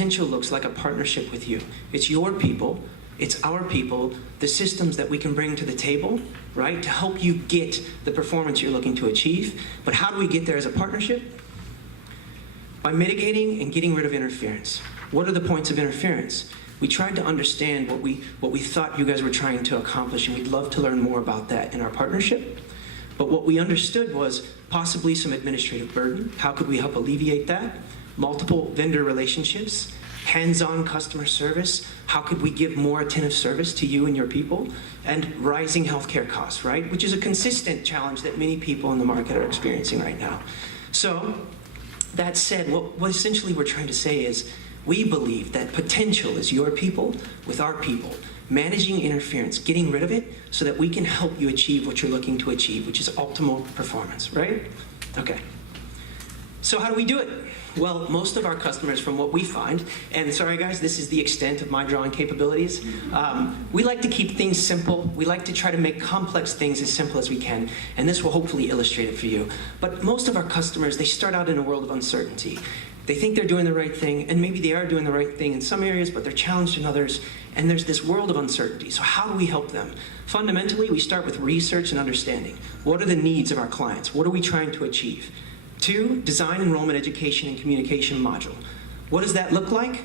potential looks like a partnership with you. It's your people, it's our people, the systems that we can bring to the table, right, to help you get the performance you're looking to achieve. But how do we get there as a partnership? By mitigating and getting rid of interference. What are the points of interference? We tried to understand what we thought you guys were trying to accomplish, and we'd love to learn more about that in our partnership. But what we understood was possibly some administrative burden. How could we help alleviate that? Multiple vendor relationships, hands-on customer service. How could we give more attentive service to you and your people? And rising healthcare costs, right? Which is a consistent challenge that many people in the market are experiencing right now. So, that said, what essentially we're trying to say is, we believe that potential is your people with our people, managing interference, getting rid of it, so that we can help you achieve what you're looking to achieve, which is optimal performance, right? Okay. So how do we do it? Well, most of our customers, from what we find, and sorry guys, this is the extent of my drawing capabilities, we like to keep things simple. We like to try to make complex things as simple as we can, and this will hopefully illustrate it for you. But most of our customers, they start out in a world of uncertainty. They think they're doing the right thing, and maybe they are doing the right thing in some areas, but they're challenged in others, and there's this world of uncertainty. So how do we help them? Fundamentally, we start with research and understanding. What are the needs of our clients? What are we trying to achieve? 2, design enrollment education and communication module. What does that look like?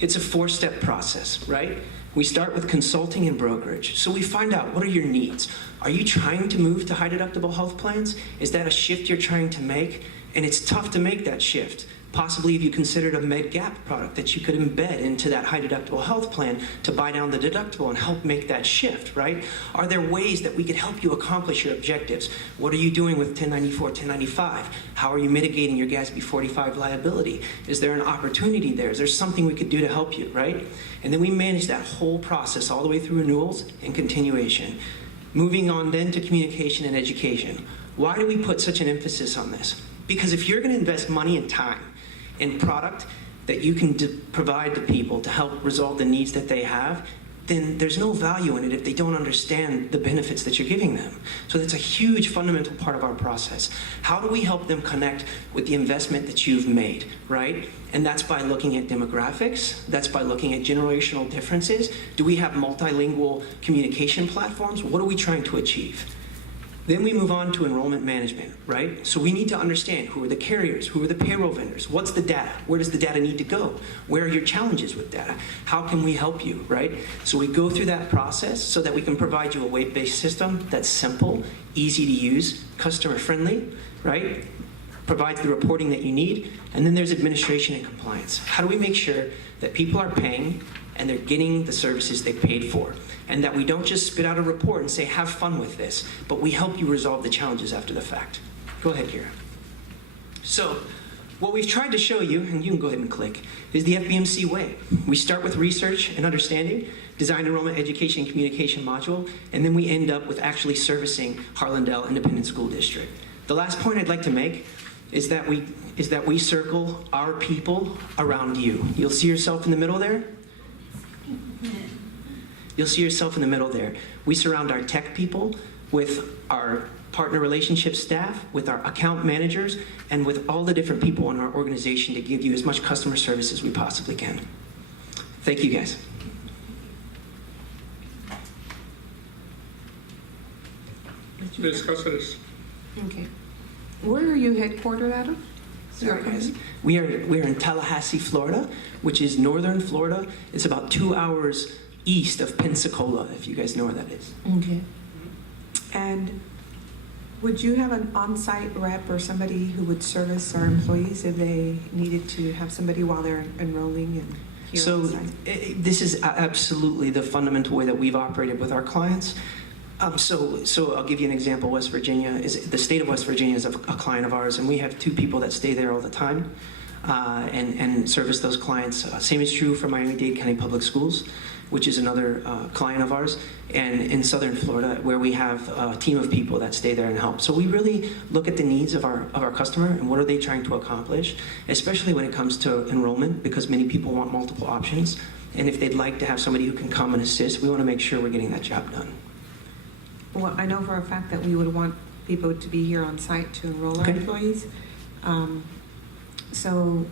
It's a 4-step process, right? We start with consulting and brokerage. So we find out, what are your needs? Are you trying to move to high deductible health plans? Is that a shift you're trying to make? And it's tough to make that shift. Possibly if you considered a Medigap product that you could embed into that high deductible health plan to buy down the deductible and help make that shift, right? Are there ways that we could help you accomplish your objectives? What are you doing with 1094, 1095? How are you mitigating your GASB 45 liability? Is there an opportunity there? Is there something we could do to help you, right? And then we manage that whole process all the way through renewals and continuation. Moving on then to communication and education. Why do we put such an emphasis on this? Because if you're going to invest money and time in product that you can provide to people to help resolve the needs that they have, then there's no value in it if they don't understand the benefits that you're giving them. So that's a huge fundamental part of our process. How do we help them connect with the investment that you've made, right? And that's by looking at demographics. That's by looking at generational differences. Do we have multilingual communication platforms? What are we trying to achieve? Then we move on to enrollment management, right? So we need to understand who are the carriers, who are the payroll vendors, what's the data, where does the data need to go, where are your challenges with data, how can we help you, right? So we go through that process so that we can provide you a web-based system that's simple, easy to use, customer friendly, right? Provides the reporting that you need, and then there's administration and compliance. How do we make sure that people are paying and they're getting the services they paid for? And that we don't just spit out a report and say, have fun with this, but we help you resolve the challenges after the fact. Go ahead, Kira. So, what we've tried to show you, and you can go ahead and click, is the FBMC way. We start with research and understanding, design enrollment education and communication module, and then we end up with actually servicing Harlandale Independent School District. The last point I'd like to make is that we circle our people around you. You'll see yourself in the middle there. You'll see yourself in the middle there. We surround our tech people with our partner relationship staff, with our account managers, and with all the different people in our organization to give you as much customer service as we possibly can. Thank you, guys. Discuss this. Okay. Where are you headquartered out of? Sorry, guys. We are in Tallahassee, Florida, which is northern Florida. It's about 2 hours east of Pensacola, if you guys know where that is. Okay. And would you have an on-site rep or somebody who would service our employees if they needed to have somebody while they're enrolling and here So on site? this is absolutely the fundamental way that we've operated with our clients. So I'll give you an example. West Virginia is the state of West Virginia is a client of ours, and we have 2 people that stay there all the time and service those clients. Same is true for Miami-Dade County Public Schools, which is another client of ours, and in Southern Florida, where we have a team of people that stay there and help. So we really look at the needs of our customer and what are they trying to accomplish, especially when it comes to enrollment, because many people want multiple options. And if they'd like to have somebody who can come and assist, we want to make sure we're getting that job done. Well, I know for a fact that we would want people to be here on site to enroll our Okay. employees. So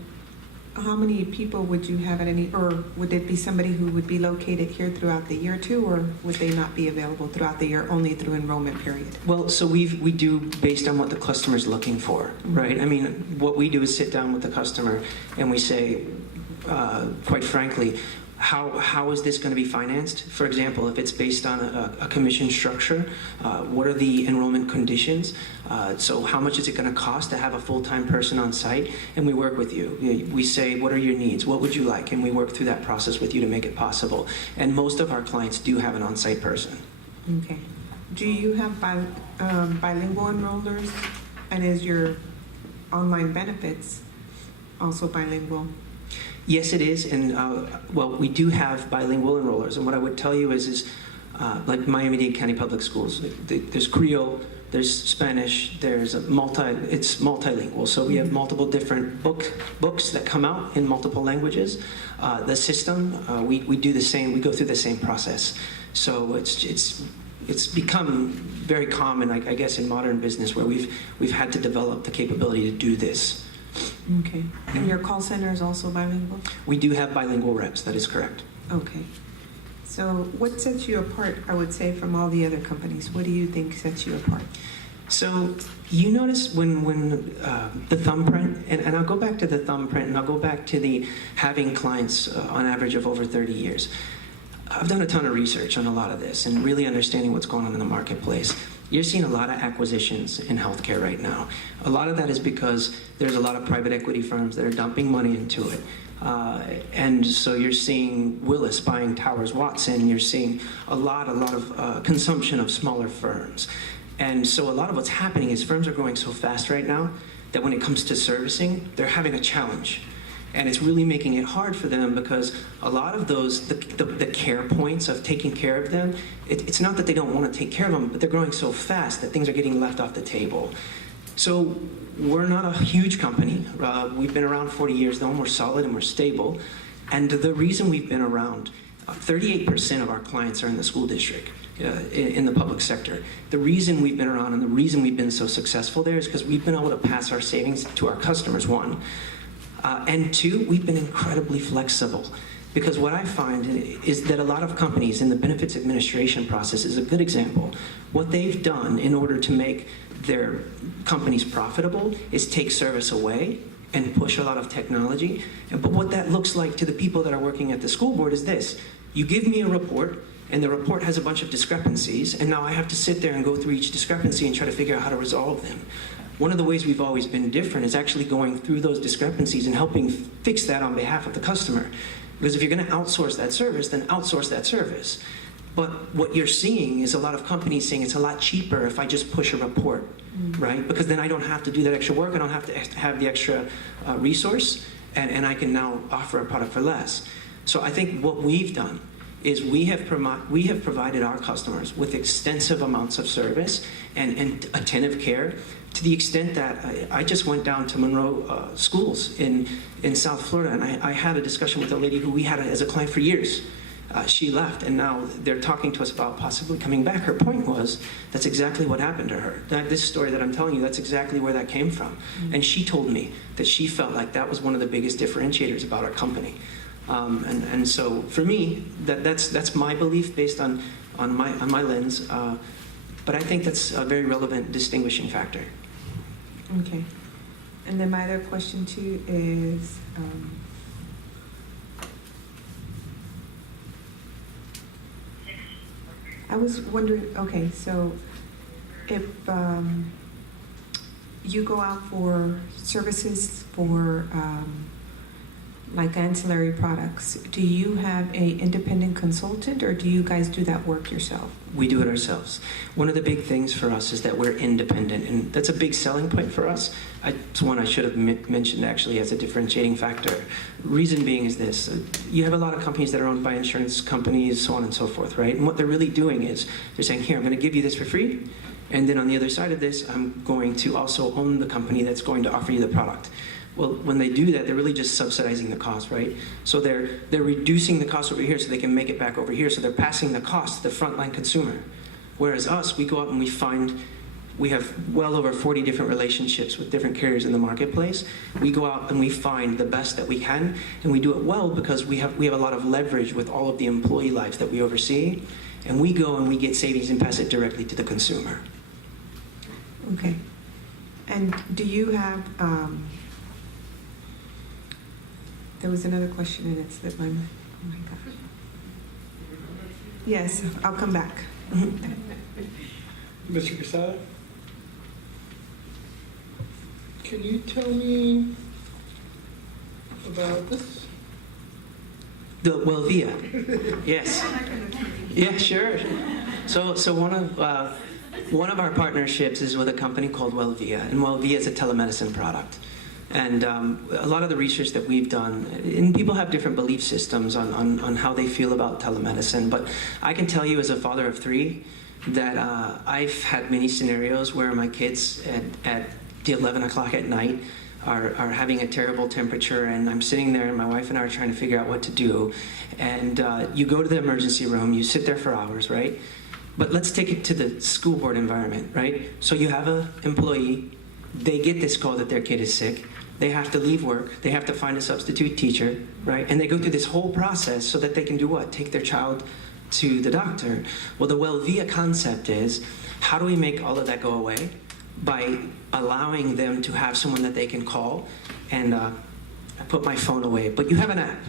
how many people would you have at any, or would it be somebody who would be located here throughout the year too, or would they not be available throughout the year, only through enrollment period? Well, so we do based on what the customer's looking for, right? I mean, what we do is sit down with the customer and we say, quite frankly, how is this going to be financed? For example, if it's based on a commission structure, what are the enrollment conditions? So how much is it going to cost to have a full-time person on site? And we work with you. We say, what are your needs? What would you like? And we work through that process with you to make it possible. And most of our clients do have an on-site person. Okay. Do you have bilingual enrollers? And is your online benefits also bilingual? Yes, it is, and well, we do have bilingual enrollers, and what I would tell you is like Miami-Dade County Public Schools, there's Creole, there's Spanish, there's it's multilingual, so we have multiple different books that come out in multiple languages. The system, we do the same, we go through the same process, so it's become very common, I guess, in modern business where we've had to develop the capability to do this. Okay. And your call center is also bilingual? We do have bilingual reps, that is correct. Okay. So what sets you apart, I would say, from all the other companies? What do you think sets you apart? So you notice when the thumbprint, and I'll go back to the thumbprint, and I'll go back to the having clients on average of over 30 years. I've done a ton of research on a lot of this and really understanding what's going on in the marketplace. You're seeing a lot of acquisitions in healthcare right now. A lot of that is because there's a lot of private equity firms that are dumping money into it. And so you're seeing Willis buying Towers Watson. You're seeing a lot of consumption of smaller firms. And so a lot of what's happening is firms are growing so fast right now that when it comes to servicing, they're having a challenge. And it's really making it hard for them because a lot of those, the care points of taking care of them, it's not that they don't want to take care of them, but they're growing so fast that things are getting left off the table. So we're not a huge company. We've been around 40 years though, and we're solid and we're stable. And the reason we've been around, 38% of our clients are in the school district. In the public sector. The reason we've been around and the reason we've been so successful there is because we've been able to pass our savings to our customers, one. And two, we've been incredibly flexible because what I find is that a lot of companies in the benefits administration process is a good example. What they've done in order to make their companies profitable is take service away and push a lot of technology. But what that looks like to the people that are working at the school board is this. You give me a report, and the report has a bunch of discrepancies, and now I have to sit there and go through each discrepancy and try to figure out how to resolve them. One of the ways we've always been different is actually going through those discrepancies and helping fix that on behalf of the customer. Because if you're going to outsource that service, then outsource that service. But what you're seeing is a lot of companies saying it's a lot cheaper if I just push a report, right? Because then I don't have to do that extra work, I don't have to have the extra resource, and I can now offer a product for less. So I think what we've done is we have provided our customers with extensive amounts of service and attentive care to the extent that I just went down to Monroe Schools in South Florida, and I had a discussion with a lady who we had as a client for years. She left, and now they're talking to us about possibly coming back. Her point was, that's exactly what happened to her. This story that I'm telling you, that's exactly where that came from. And she told me that she felt like that was one of the biggest differentiators about our company. And so for me, that's my belief based on my lens. But I think that's a very relevant distinguishing factor. Okay. And then my other question too is, I was wondering, okay, so if you go out for services for like ancillary products, do you have a independent consultant or do you guys do that work yourself? We do it ourselves. One of the big things for us is that we're independent, and that's a big selling point for us. It's one I should have mentioned actually as a differentiating factor. Reason being is this. You have a lot of companies that are owned by insurance companies, so on and so forth, right? And what they're really doing is they're saying, here, I'm going to give you this for free, and then on the other side of this, I'm going to also own the company that's going to offer you the product. Well, when they do that, they're really just subsidizing the cost, right? So they're reducing the cost over here so they can make it back over here. So they're passing the cost to the frontline consumer. Whereas us, we go out and we find We have well over 40 different relationships with different carriers in the marketplace. We go out and we find the best that we can, and we do it well because we have a lot of leverage with all of the employee lives that we oversee, and we go and we get savings and pass it directly to the consumer. Okay. And do you have, there was another question and it slipped my mind. Oh my gosh. Yes, I'll come back. Mr. Quesada? Can you tell me about this? The Wellvia, yes. Yeah, sure. So one of our partnerships is with a company called Wellvia, and Wellvia is a telemedicine product. And a lot of the research that we've done, and people have different belief systems on how they feel about telemedicine, but I can tell you as a father of 3 that I've had many scenarios where my kids at the 11 o'clock at night are having a terrible temperature, and I'm sitting there and my wife and I are trying to figure out what to do. And you go to the emergency room, you sit there for hours, right? But let's take it to the school board environment, right? So you have an employee, they get this call that their kid is sick, they have to leave work, they have to find a substitute teacher, right? And they go through this whole process so that they can do what? Take their child to the doctor. Well, the Wellvia concept is, how do we make all of that go away? By allowing them to have someone that they can call, and I put my phone away, but you have an app,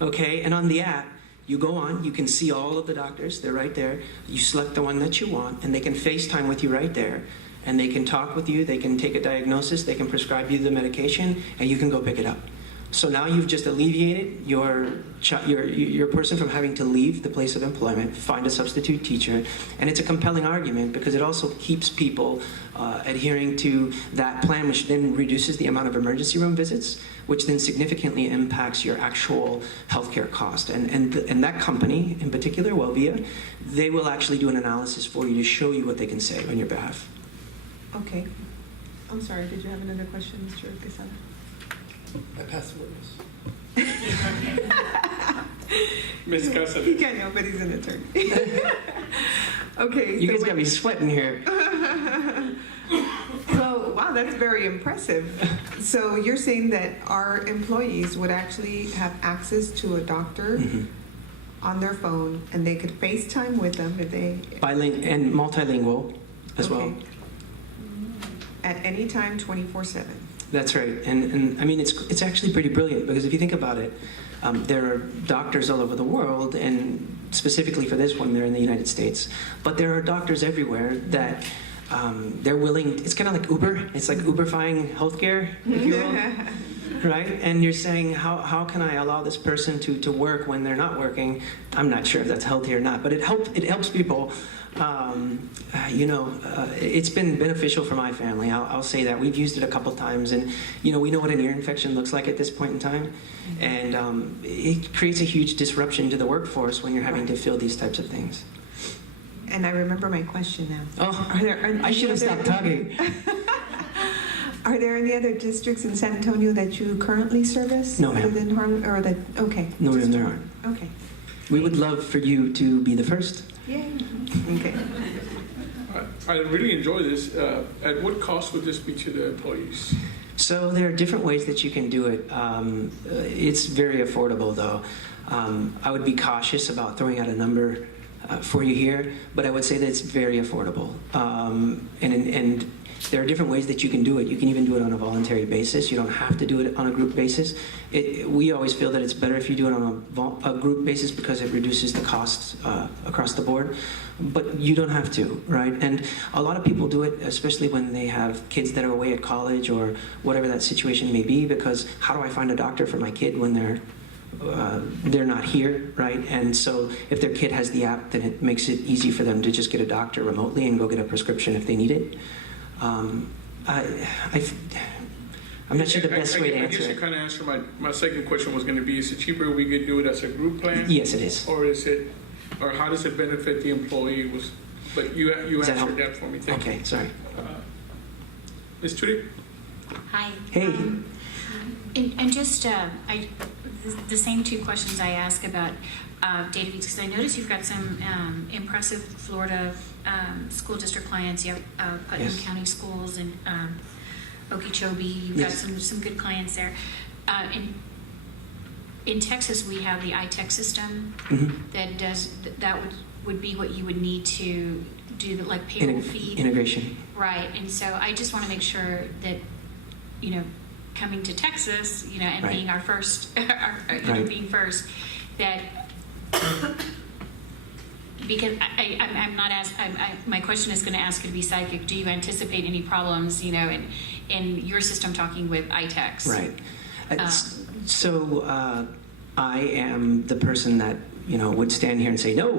okay? And on the app, you go on, you can see all of the doctors, they're right there. You select the one that you want, and they can FaceTime with you right there. And they can talk with you, they can take a diagnosis, they can prescribe you the medication, and you can go pick it up. So now you've just alleviated your person from having to leave the place of employment, find a substitute teacher, and it's a compelling argument because it also keeps people adhering to that plan, which then reduces the amount of emergency room visits, which then significantly impacts your actual healthcare cost. And that company, in particular, Wellvia, they will actually do an analysis for you to show you what they can save on your behalf. Okay. I'm sorry, did you have another question, Mr. Quesada? I pass the witness. Ms. Cassidy. He can't help it, he's an attorney. Okay. You so guys got me sweating here. So, wow, that's very impressive. So you're saying that our employees would actually have access to a doctor on their phone, and they could FaceTime with them if they... And multilingual as well. At any time, 24/7. That's right, and I mean it's actually pretty brilliant because if you think about it, there are doctors all over the world, and specifically for this one, they're in the United States. But there are doctors everywhere that they're willing. It's kind of like Uber. It's like Uberifying healthcare, if you will, right? And you're saying, how can I allow this person to work when they're not working? I'm not sure if that's healthy or not, but it helps people. It's been beneficial for my family. I'll say that. We've used it a couple times, and we know what an ear infection looks like at this point in time, and it creates a huge disruption to the workforce when you're having to fill these types of things. And I remember my question now. Oh, Are there I should have stopped talking. Are there any other districts in San Antonio that you currently service? No, ma'am. Other than Harlem, or that? Okay. No, ma'am, Just there one. Okay. We would love for you to be the first. Yay. Okay. I really enjoy this. At what cost would this be to the employees? So there are different ways that you can do it. It's very affordable, though. I would be cautious about throwing out a number for you here, but I would say that it's very affordable. And there are different ways that you can do it. You can even do it on a voluntary basis. You don't have to do it on a group basis. We always feel that it's better if you do it on a group basis because it reduces the costs across the board. But you don't have to, right? And a lot of people do it, especially when they have kids that are away at college or whatever that situation may be, because how do I find a doctor for my kid when they're not here, right? And so if their kid has the app, then it makes it easy for them to just get a doctor remotely and go get a prescription if they need it. I'm not sure the best way to I answer guess you it. kind of answered my second question was going to be, is it cheaper we could do it as a group plan? Yes, it is. Or how does it benefit the employee? But you Does that answered help? that for me. Thank you. Okay, sorry. Ms. Trudy? Hi. Hey. And just, the same two questions I asked about data feeds, because I noticed you've got some impressive Florida school district clients. You have Putnam Yes. County Schools and Okeechobee. You've Yes. got some good clients there. In Texas, we have the iTech system that does that would be what you would need to do, like payroll feed. Integration. Right, and so I just want to make sure that, coming to Texas, and Right. being our first, Right. being first, that because I'm not my question is going to ask you to be psychic. Do you anticipate any problems, in your system talking with iTex? Right. So I am the person that would stand here and say no,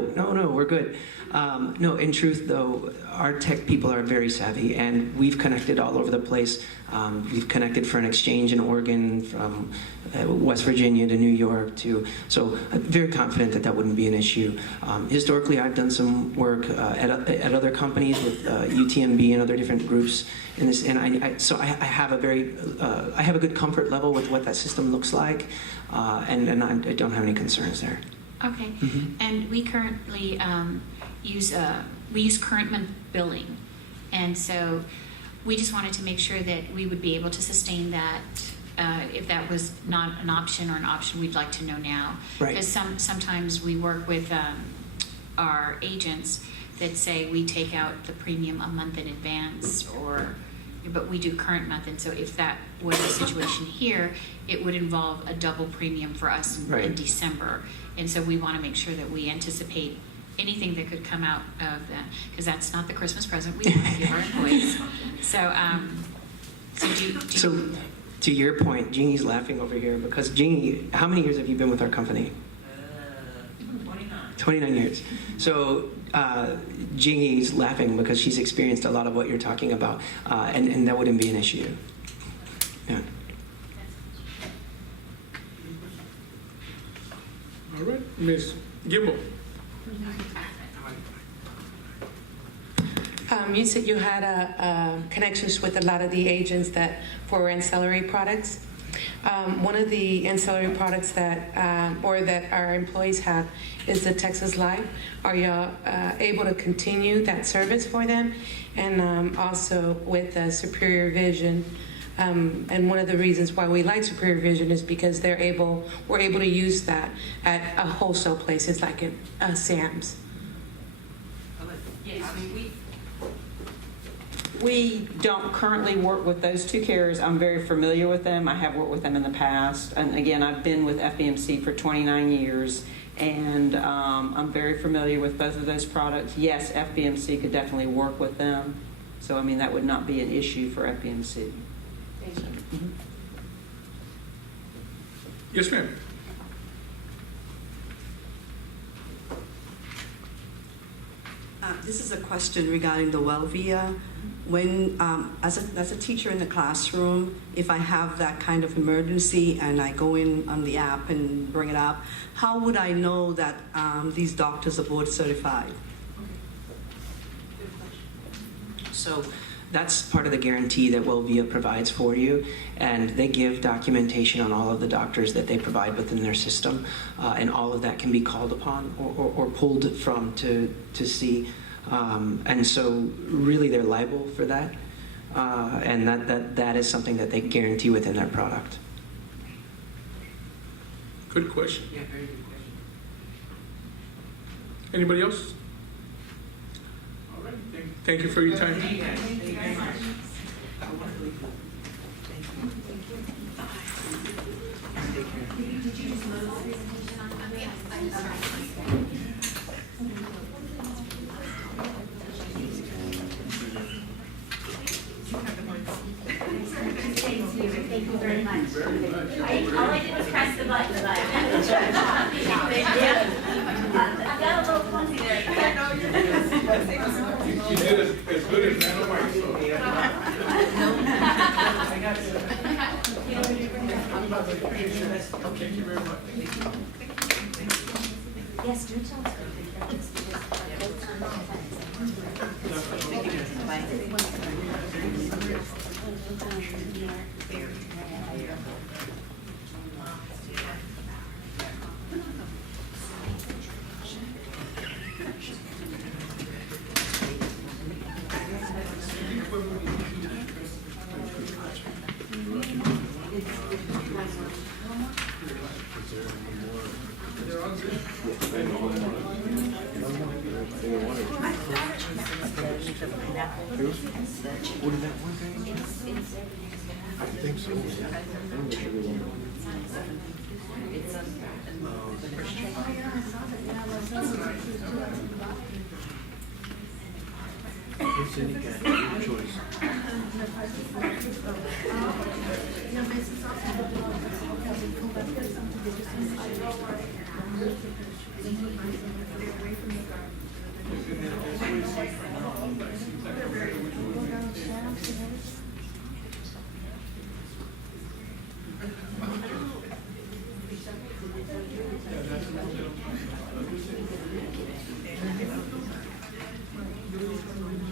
we're good. No, in truth, though, our tech people are very savvy, and we've connected all over the place. We've connected for an exchange in Oregon, from West Virginia to New York so I'm very confident that wouldn't be an issue. Historically, I've done some work at other companies with UTMB and other different groups in this, and I have I have a good comfort level with what that system looks like, and I don't have any concerns there. Okay, Mhm. and we currently use current month billing, and so we just wanted to make sure that we would be able to sustain that. If that was not an option or an option, we'd like to know now. Right. Because sometimes we work with our agents that say we take out the premium a month in advance, but we do current month, and so if that was the situation here, it would involve a double premium for us in Right. December. And so we want to make sure that we anticipate anything that could come out of that, because that's not the Christmas present we want to give our employees. So, So, to your point, Jeannie's laughing over here because Jeannie, how many years have you been with our company? 29 years. So Jeannie's laughing because she's experienced a lot of what you're talking about, and that wouldn't be an issue. Yeah. All right, Ms. Gimel. You said you had connections with a lot of the agents for ancillary products. One of the ancillary products that our employees have is the Texas Live. Are you able to continue that service for them? And also with Superior Vision. And one of the reasons why we like Superior Vision is because we're able to use that at a wholesale places like at Sam's. Yes, we don't currently work with those two carriers. I'm very familiar with them. I have worked with them in the past. And again, I've been with FBMC for 29 years, and I'm very familiar with both of those products. Yes, FBMC could definitely work with them. So, that would not be an issue for FBMC. Thank you. Mhm. Yes, ma'am. This is a question regarding the Wellvia. When, as a teacher in the classroom, if I have that kind of emergency and I go in on the app and bring it up, how would I know that these doctors are board certified? So that's part of the guarantee that Wellvia provides for you, and they give documentation on all of the doctors that they provide within their system, and all of that can be called upon or pulled from to see. And so really they're liable for that, and that is something that they guarantee within their product. Good question. Yeah, very good question. Anybody else? All right. Thank you for your time. Thank you very much. All I did was press the button. I got a little clumsy there. You did as good as Dynamite, so. Thank you very much. Yes, do tell us.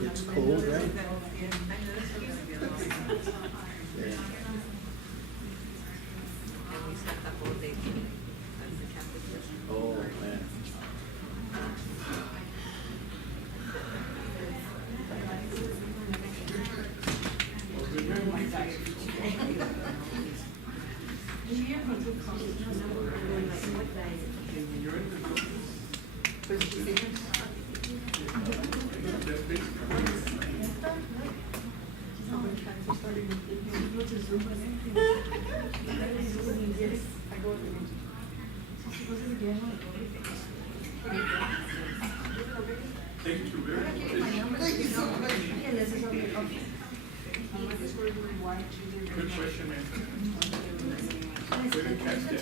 It's cold, right? Oh, man. Good question, man. Couldn't catch that.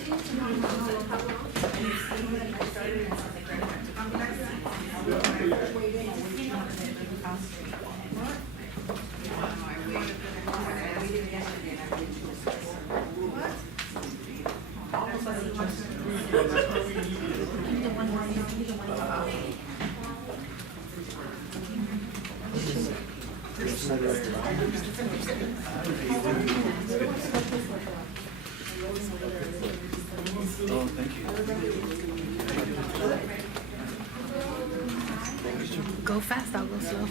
Oh, thank you. Go fast, I'll go slow.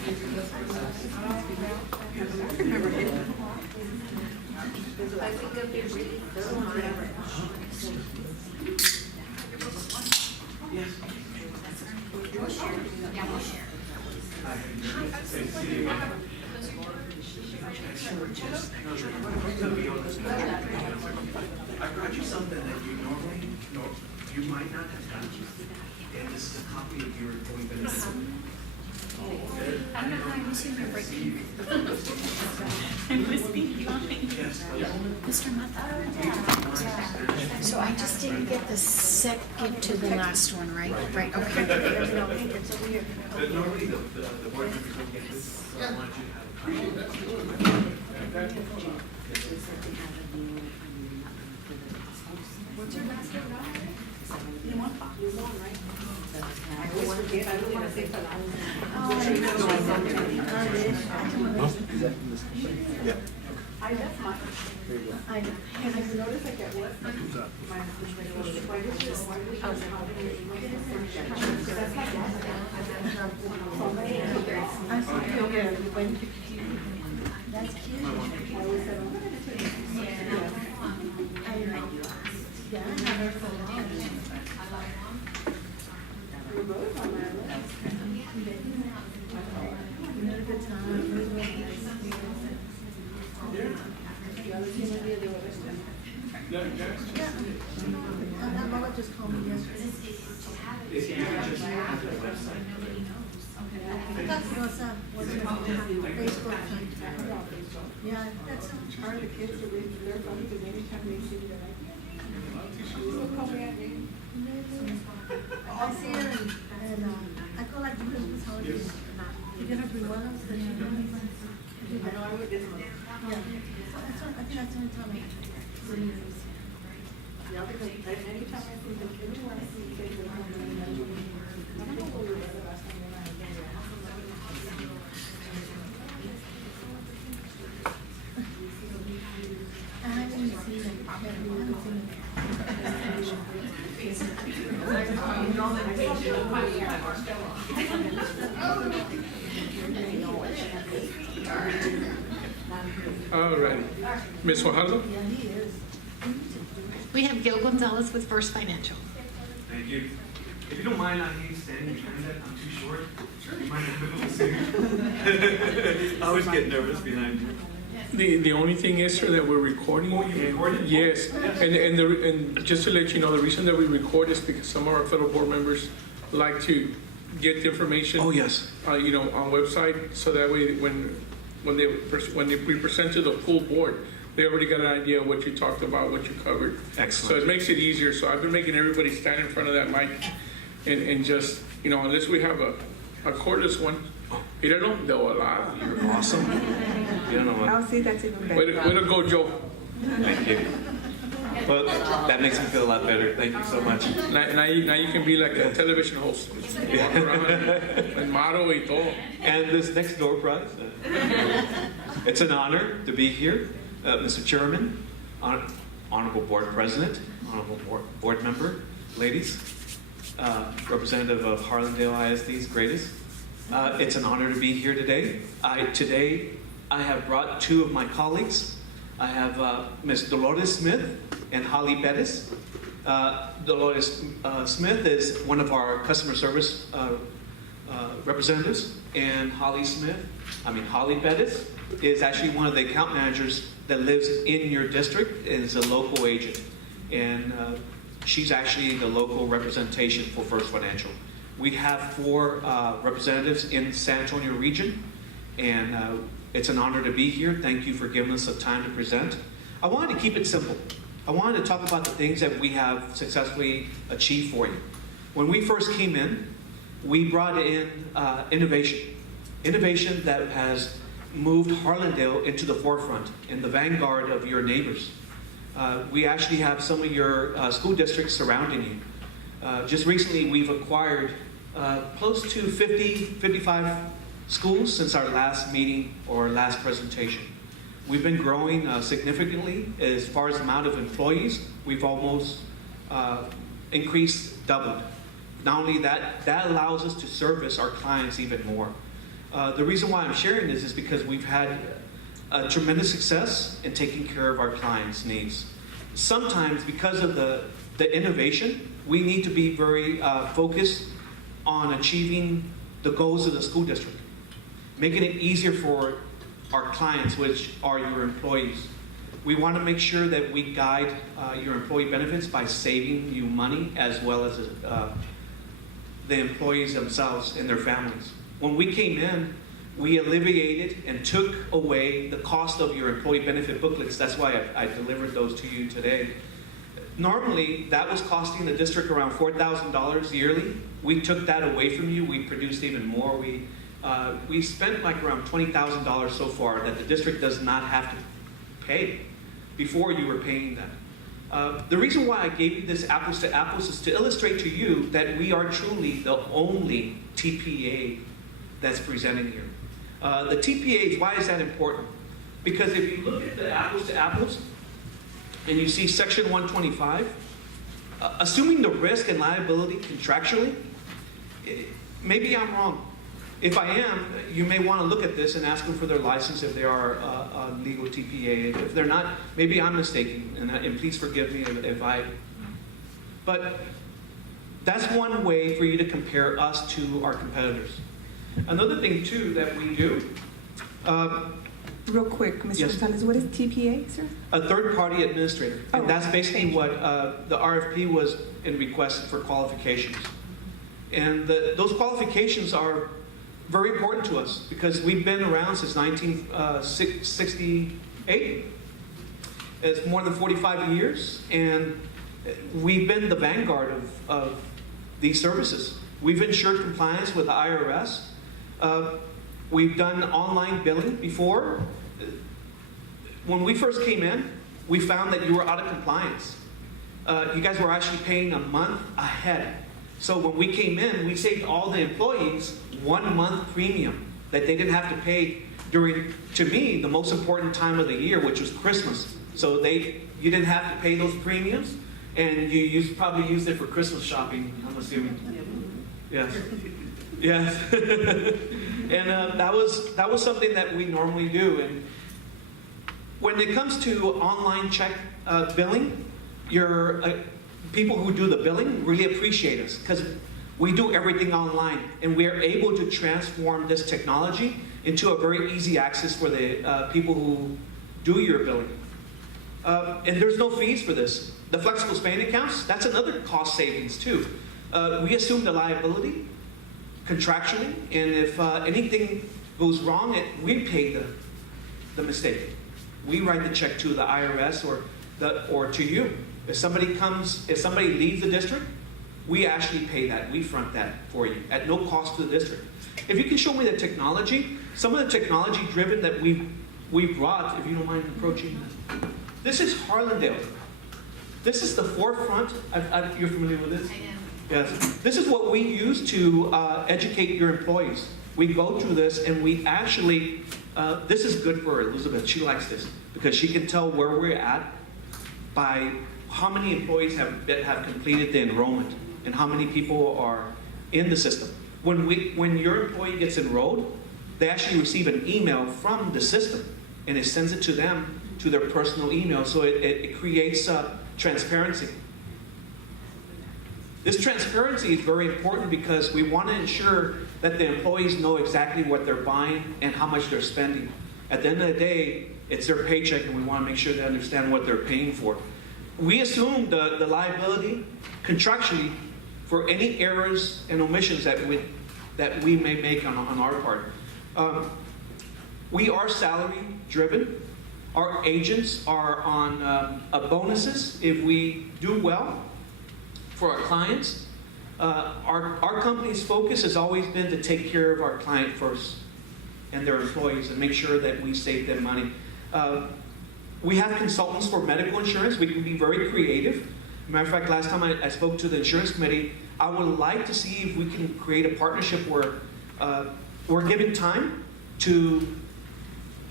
I brought you something that you normally, you might not have done. And this is a copy of your going benefits. I don't know how I'm missing your breaking. I'm listening behind. Mr. Mata. So I just didn't get the second to the last one, right? Right, okay. Normally the board members don't get this, so I want you to have a copy. What's your last name? You want right? I always forget, I don't want to say for Yeah. I left mine. I know. And I noticed like at work. I'm sorry. That's cute. I always said, yeah, I have her for a long. We were both on my list. We had a good time. It was really nice. The other team would be the other stuff. Yeah. Mama just called me yesterday. I thought it was, what's your Facebook thing. Yeah, that's so hard. The kids are really, they're funny because anytime they see me, they're like, I see her and I go like the Christmas holidays. You get her Brihuelos that she does. I know I would get them. Yeah. That's what, I think that's the only time I see her. Yeah, because anytime I see the kids, when I see kids, I don't know what we were the last time when I was there. I haven't seen them. I haven't seen them. All right. Ms. Fajardo? Yeah, he is. We have Gil Gonzalez with First Financial. Thank you. If you don't mind, I need standing behind that. I'm too short. You might have been able to see. I always get nervous behind you. The only thing is, sir, that we're recording. Oh, you recorded? Yes, and just to let you know, the reason that we record is because some of our fellow board members like to get the information. Oh, yes. You know, on website, so that way when we present to the full board, they already got an idea of what you talked about, what you covered. Excellent. So it makes it easier. So I've been making everybody stand in front of that mic and just, you know, unless we have a cordless one, you don't know, they'll allow you. Awesome. You don't know what. I'll see, that's even Way better. to go, Joe. Thank you. Well, that makes me feel a lot better. Thank you so much. Now you can be like a television host. Walk around and model y todo. And this next door prize, it's an honor to be here. Mr. Chairman, Honorable Board President, Honorable Board Member, ladies, Representative of Harlandale ISD's greatest. It's an honor to be here today. Today, I have brought two of my colleagues. I have Ms. Dolores Smith and Holly Bettis. Dolores Smith is one of our customer service representatives, and Holly Bettis is actually one of the account managers that lives in your district, is a local agent. And she's actually the local representation for First Financial. We have 4 representatives in San Antonio region, and it's an honor to be here. Thank you for giving us the time to present. I wanted to keep it simple. I wanted to talk about the things that we have successfully achieved for you. When we first came in, we brought in innovation that has moved Harlandale into the forefront, in the vanguard of your neighbors. We actually have some of your school districts surrounding you. Just recently, we've acquired close to 55 schools since our last meeting or last presentation. We've been growing significantly as far as the amount of employees. We've almost increased, doubled. Not only that, that allows us to service our clients even more. The reason why I'm sharing this is because we've had a tremendous success in taking care of our clients' needs. Sometimes, because of the innovation, we need to be very focused on achieving the goals of the school district, making it easier for our clients, which are your employees. We want to make sure that we guide your employee benefits by saving you money, as well as the employees themselves and their families. When we came in, we alleviated and took away the cost of your employee benefit booklets. That's why I delivered those to you today. Normally, that was costing the district around $4,000 yearly. We took that away from you. We produced even more. We spent like around $20,000 so far that the district does not have to pay. Before, you were paying that. The reason why I gave you this apples to apples is to illustrate to you that we are truly the only TPA that's presenting here. The TPAs, why is that important? Because if you look at the apples to apples, and you see section 125, assuming the risk and liability contractually, maybe I'm wrong. If I am, you may want to look at this and ask them for their license if they are a legal TPA. If they're not, maybe I'm mistaken, and please forgive me if I. But that's one way for you to compare us to our competitors. Another thing, too, that we do. Real quick, Mr. Yes. Gonzalez, what is TPA, sir? A third-party administrator. Oh, And that's basically thank you. what the RFP was in request for qualifications. And those qualifications are very important to us because we've been around since 1968. It's more than 45 years, and we've been the vanguard of these services. We've ensured compliance with the IRS. We've done online billing before. When we first came in, we found that you were out of compliance. You guys were actually paying a month ahead. So when we came in, we saved all the employees 1 month premium that they didn't have to pay during, to me, the most important time of the year, which was Christmas. So you didn't have to pay those premiums, and you probably used it for Christmas shopping, I'm assuming. Yes. Yes. And that was something that we normally do. And when it comes to online check billing, people who do the billing really appreciate us because we do everything online, and we are able to transform this technology into a very easy access for the people who do your billing. And there's no fees for this. The flexible spending accounts, that's another cost savings too. We assume the liability contractually, and if anything goes wrong, we pay the mistake. We write the check to the IRS or to you. If somebody leaves the district, we actually pay that. We front that for you at no cost to the district. If you can show me the technology, some of the technology driven that we brought, if you don't mind approaching. This is Harlandale. This is the forefront. You're familiar with this? I am. Yes. This is what we use to educate your employees. We go through this, and we actually, this is good for Elizabeth. She likes this because she can tell where we're at by how many employees have completed the enrollment and how many people are in the system. When your employee gets enrolled, they actually receive an email from the system, and it sends it to them to their personal email, so it creates transparency. This transparency is very important because we want to ensure that the employees know exactly what they're buying and how much they're spending. At the end of the day, it's their paycheck, and we want to make sure they understand what they're paying for. We assume the liability contractually for any errors and omissions that we may make on our part. We are salary driven. Our agents are on bonuses if we do well for our clients. Our company's focus has always been to take care of our client first and their employees and make sure that we save them money. We have consultants for medical insurance. We can be very creative. Matter of fact, last time I spoke to the insurance committee, I would like to see if we can create a partnership where we're giving time to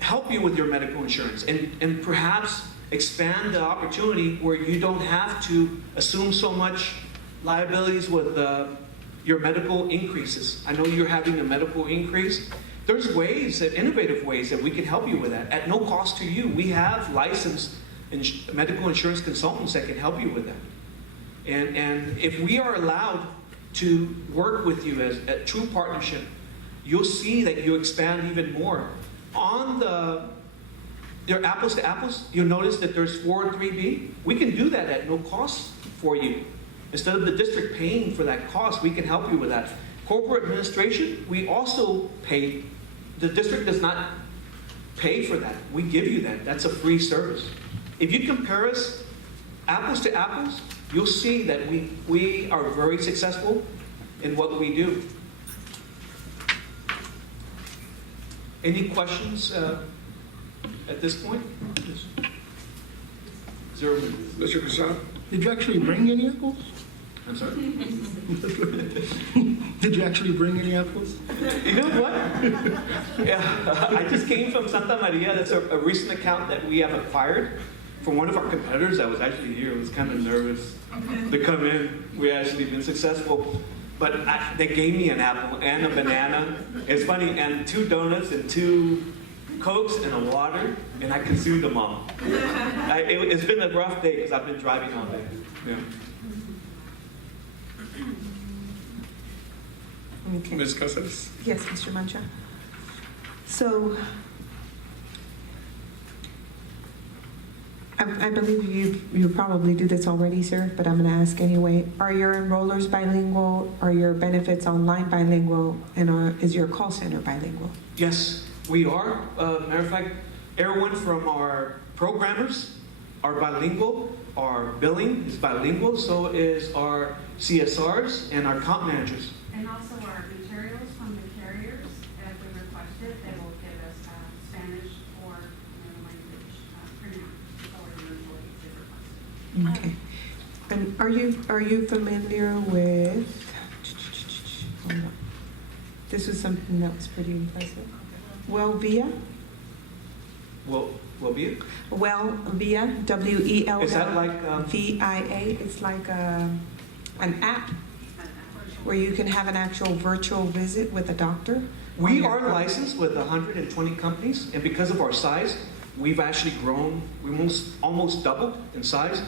help you with your medical insurance and perhaps expand the opportunity where you don't have to assume so much liabilities with your medical increases. I know you're having a medical increase. There's ways, innovative ways that we can help you with that at no cost to you. We have licensed medical insurance consultants that can help you with that. And if we are allowed to work with you as a true partnership, you'll see that you expand even more. On your apples to apples, you'll notice that there's 403B. We can do that at no cost for you. Instead of the district paying for that cost, we can help you with that. Corporate administration, we also pay. The district does not pay for that. We give you that. That's a free service. If you compare us apples to apples, you'll see that we are very successful in what we do. Any questions at this point? Zero. Mr. Casado? Did you actually bring any apples? I'm sorry? Did you actually bring any apples? You know what? Yeah, I just came from Santa Maria. That's a recent account that we have acquired from one of our competitors that was actually here. I was kind of nervous to come in. We actually been successful. But they gave me an apple and a banana. It's funny, and 2 donuts and 2 Cokes and a water, and I consumed them all. It's been a rough day because I've been driving all day. Yeah. Okay. Ms. Casares? Yes, Mr. Mancha. So, I believe you probably do this already, sir, but I'm going to ask anyway. Are your enrollers bilingual? Are your benefits online bilingual? And is your call center bilingual? Yes, we are. Matter of fact, everyone from our programmers are bilingual. Our billing is bilingual. So is our CSRs and our account managers. And also our materials from the carriers, as we requested, they will give us Spanish or language printout for the employees if requested. Okay. And are you familiar with? Hold on. This was something that was pretty impressive. Wellvia. Will be it? Wellvia. WEL. Is that like VIA? It's like an app where you can have an actual virtual visit with a doctor. We are licensed with 120 companies, and because of our size, we've actually grown. We almost doubled in size.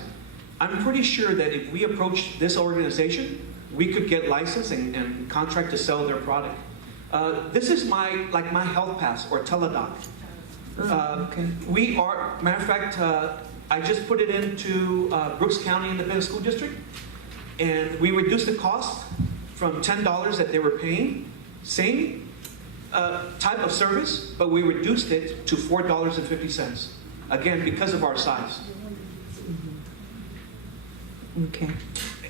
I'm pretty sure that if we approach this organization, we could get licensed and contract to sell their product. This is like my Health Pass or Teladoc. Okay. We are, matter of fact, I just put it into Brooks County Independent School District, and we reduced the cost from $10 that they were paying, same type of service, but we reduced it to $4.50. Again, because of our size. Okay.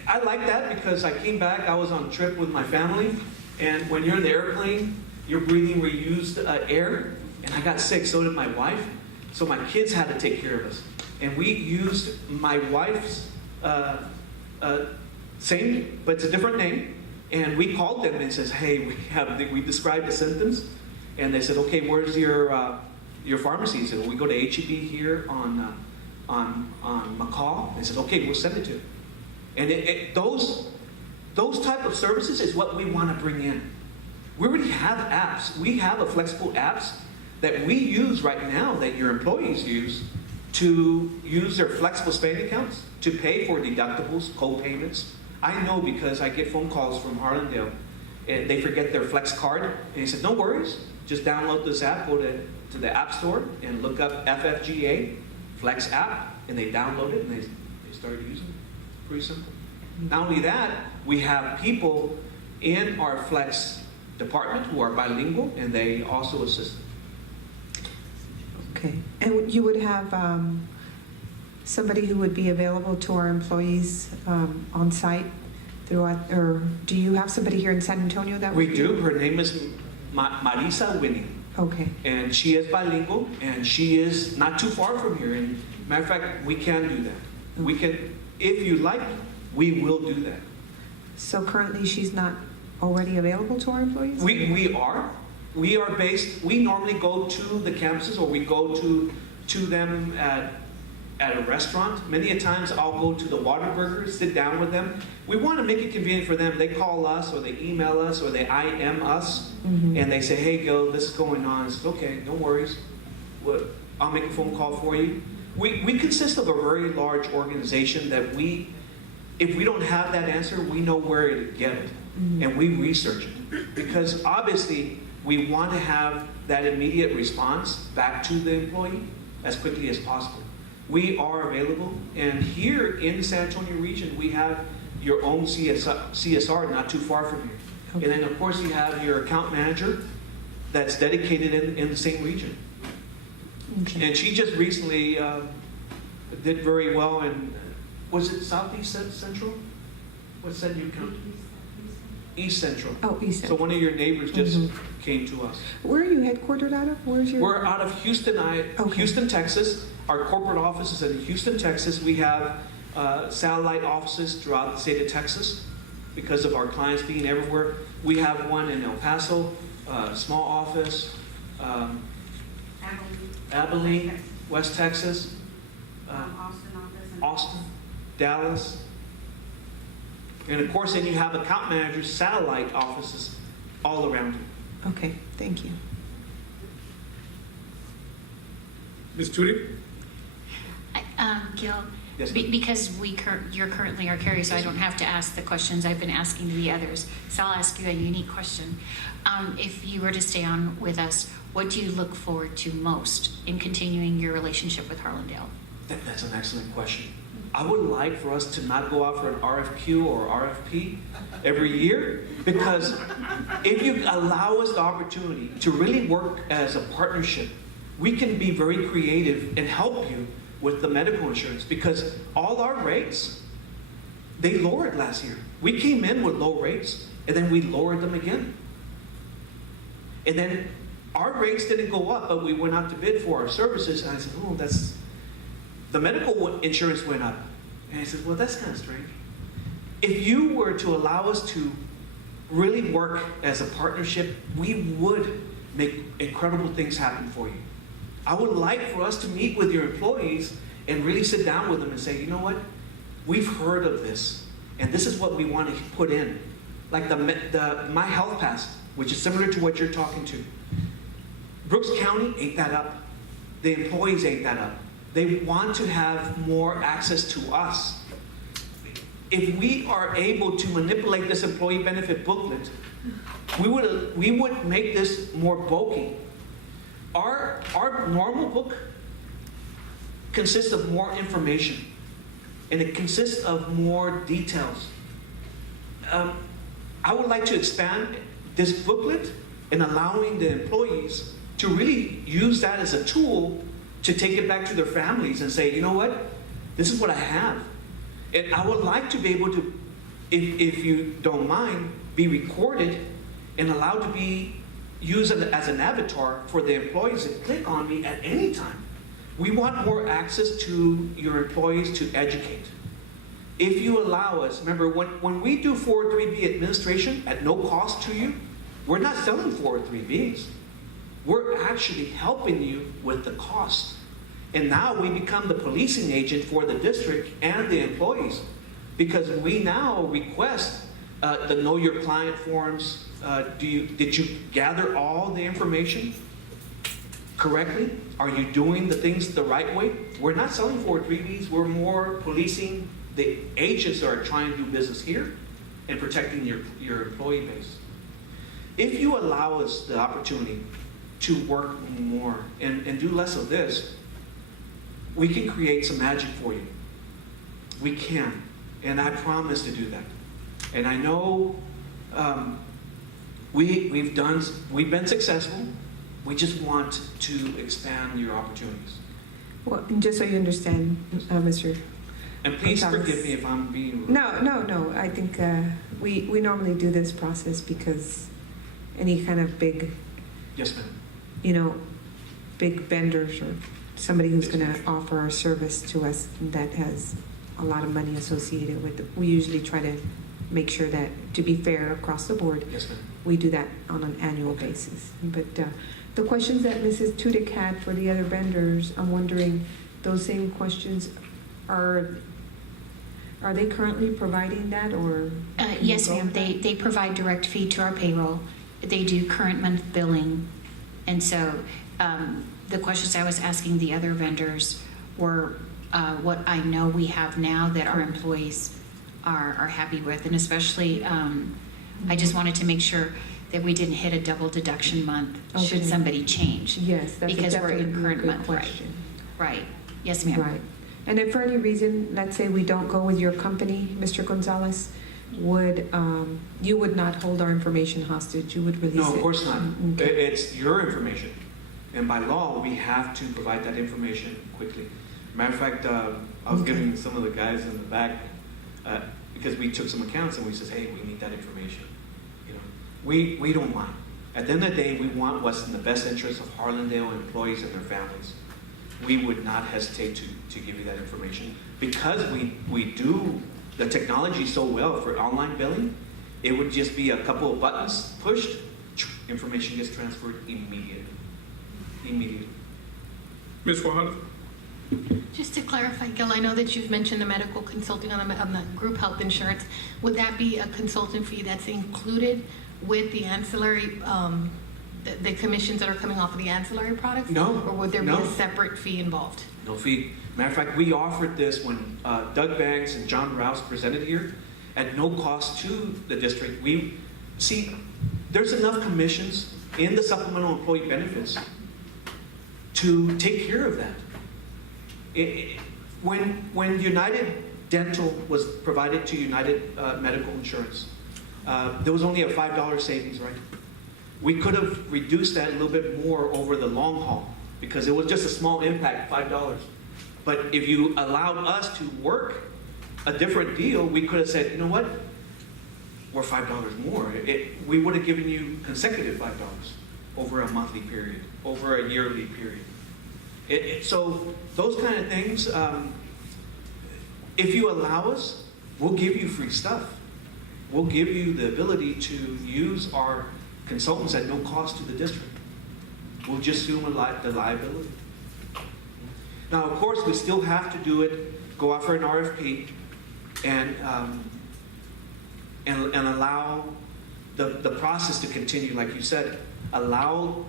I like that because I came back, I was on a trip with my family, and when you're in the airplane, you're breathing reused air, and I got sick, so did my wife. So my kids had to take care of us. And we used my wife's same, but it's a different name. And we called them and says, hey, we described the symptoms. And they said, okay, where's your pharmacy? He said, well, we go to H-E-B here on McCall. They said, okay, we'll send it to you. And those type of services is what we want to bring in. We already have apps. We have a flexible apps that we use right now that your employees use to use their flexible spending accounts to pay for deductibles, co-payments. I know because I get phone calls from Harlandale and they forget their Flex card. And he said, no worries, just download this app, go to the App Store and look up FFGA, Flex app, and they download it and they started using it. Pretty simple. Not only that, we have people in our Flex department who are bilingual and they also assist. Okay. And you would have somebody who would be available to our employees on site throughout, or do you have somebody here in San Antonio that We would do. Her name is Marisa Winning. Okay. And she is bilingual and she is not too far from here. And matter of fact, we can do that. We can, if you like, we will do that. So currently she's not already available to our employees? We are. We are based, we normally go to the campuses or we go to them at a restaurant. Many a times I'll go to the Whataburger, sit down with them. We want to make it convenient for them. They call us or they email us or they IM us and they say, hey Gil, this is going on. It's okay, no worries. I'll make a phone call for you. We consist of a very large organization that if we don't have that answer, we know where to get it. And we research it. Because obviously, we want to have that immediate response back to the employee as quickly as possible. We are available, and here in the San Antonio region, we have your own CSR not too far from here. Okay. And then, of course, you have your account manager that's dedicated in the same region. Okay. And she just recently did very well in, was it Southeast Central? What's that new county? East Central. Oh, East Central. So one of your neighbors just came to us. Where are you headquartered out of? Where's your? We're out of Houston, Houston, Texas. Our corporate office is in Houston, Texas. We have satellite offices throughout the state of Texas because of our clients being everywhere. We have one in El Paso, small office, Abilene, West Texas, Austin office. Austin, Dallas. And of course, then you have account managers, satellite offices all around you. Okay, thank you. Ms. Turi? Gil, Yes, because you're currently our carrier, so I don't have to ask the questions I've been asking the others. So I'll ask you a unique question. If you were to stay on with us, what do you look forward to most in continuing your relationship with Harlandale? That's an excellent question. I would like for us to not go out for an RFQ or RFP every year, because if you allow us the opportunity to really work as a partnership, we can be very creative and help you with the medical insurance, because all our rates, they lowered last year. We came in with low rates and then we lowered them again. And then our rates didn't go up, but we went out to bid for our services, and I said, oh, the medical insurance went up. And I said, well, that's kind of strange. If you were to allow us to really work as a partnership, we would make incredible things happen for you. I would like for us to meet with your employees and really sit down with them and say, you know what? We've heard of this, and this is what we want to put in. Like the My Health Pass, which is similar to what you're talking to. Brooks County ate that up. The employees ate that up. They want to have more access to us if we are able to manipulate this employee benefit booklet, we would make this more bulky. Our normal book consists of more information, and it consists of more details. I would like to expand this booklet and allowing the employees to really use that as a tool to take it back to their families and say, you know what, this is what I have. And I would like to be able to, if you don't mind, be recorded and allowed to be used as an avatar for the employees to click on me at any time. We want more access to your employees to educate. If you allow us, remember, when we do 403B administration at no cost to you, we're not selling 403Bs. We're actually helping you with the cost. And now we become the policing agent for the district and the employees, because we now request the Know Your Client forms. Did you gather all the information correctly? Are you doing the things the right way? We're not selling 403Bs. We're more policing the agents that are trying to do business here and protecting your employee base. If you allow us the opportunity to work more and do less of this, we can create some magic for you. We can, and I promise to do that. And I know we've been successful. We just want to expand your opportunities. Well, just so you understand, Mr. And please Gonzalez. forgive me if I'm being rude. No. I think we normally do this process because any kind of big, Yes, ma'am. big vendors or somebody who's going to offer a service to us that has a lot of money associated with it, we usually try to make sure that, to be fair across the board, Yes, ma'am. we do that on an annual basis. But the questions that Mrs. Tudyk had for the other vendors, I'm wondering, those same questions, are they currently providing that, or? Yes, ma'am. They provide direct feed to our payroll. They do current month billing. And so the questions I was asking the other vendors were what I know we have now that our employees are happy with. And especially, I just wanted to make sure that we didn't hit a double deduction month should Okay. somebody change. Yes, that's Because we're in definitely a current good month, right? question. Right. Yes, ma'am. Right. And if for any reason, let's say we don't go with your company, Mr. Gonzalez, you would not hold our information hostage? You would release it? No, of course not. Okay. It's your information. And by law, we have to provide that information quickly. Matter of fact, I was Okay. giving some of the guys in the back, because we took some accounts and we said, hey, we need that information. We don't mind. At the end of the day, we want what's in the best interest of Harlandale employees and their families. We would not hesitate to give you that information. Because we do the technology so well for online billing, it would just be a couple of buttons pushed, information gets transferred immediately. Ms. Wahana? Just to clarify, Gil, I know that you've mentioned the medical consulting on the group health insurance. Would that be a consultant fee that's included with the ancillary, the commissions that are coming off of the ancillary products? No, Or would there be no. a separate fee involved? No fee. Matter of fact, we offered this when Doug Banks and John Rouse presented here at no cost to the district. There's enough commissions in the supplemental employee benefits to take care of that. When United Dental was provided to United Medical Insurance, there was only a $5 savings, right? We could have reduced that a little bit more over the long haul because it was just a small impact, $5. But if you allowed us to work a different deal, we could have said, you know what? We're $5 more. We would have given you consecutive $5 over a monthly period, over a yearly period. So those kind of things, if you allow us, we'll give you free stuff. We'll give you the ability to use our consultants at no cost to the district. We'll just assume the liability. Now, of course, we still have to do it, go out for an RFP, and allow the process to continue, like you said. Allow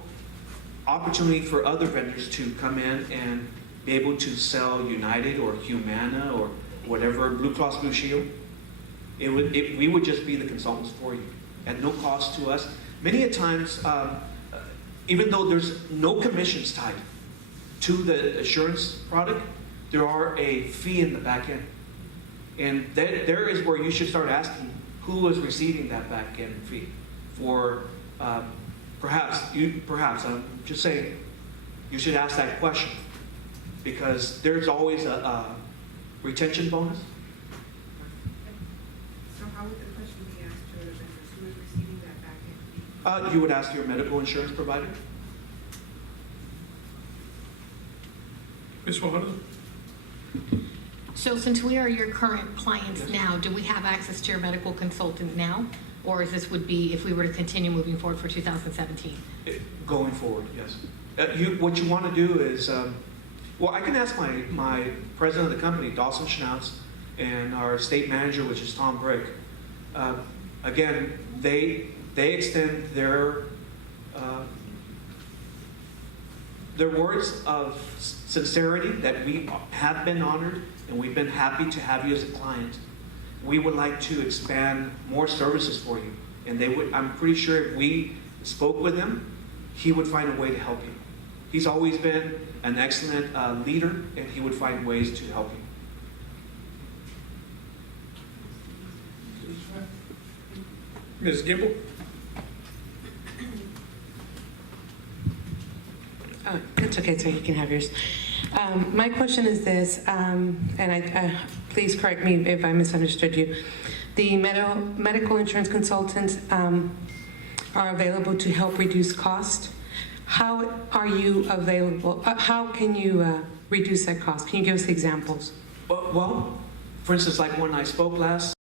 opportunity for other vendors to come in and be able to sell United or Humana or whatever, Blue Cross Blue Shield, We would just be the consultants for you at no cost to us. Many a times, even though there's no commissions tied to the assurance product, there are a fee in the back end. And there is where you should start asking who is receiving that back end fee for perhaps, I'm just saying, you should ask that question because there's always a retention bonus. So how would the question be asked to the vendors? Who is receiving that back end fee? You would ask your medical insurance provider. Ms. Fajardo? So since we are your current clients now, do we have access to your medical consultant now? Or is this would be if we were to continue moving forward for 2017? Going forward, yes. What you want to do is, well, I can ask my president of the company, Dawson Schnauz, and our state manager, which is Tom Brick. Again, they extend their words of sincerity that we have been honored and we've been happy to have you as a client. We would like to expand more services for you. And they would, I'm pretty sure if we spoke with him, he would find a way to help you. He's always been an excellent leader and he would find ways to help you. Ms. Gimble? Oh, it's okay, so you can have yours. My question is this, and please correct me if I misunderstood you. The medical insurance consultants are available to help reduce cost. How are you available? How can you reduce that cost? Can you give us examples? Well, for instance, like when I spoke last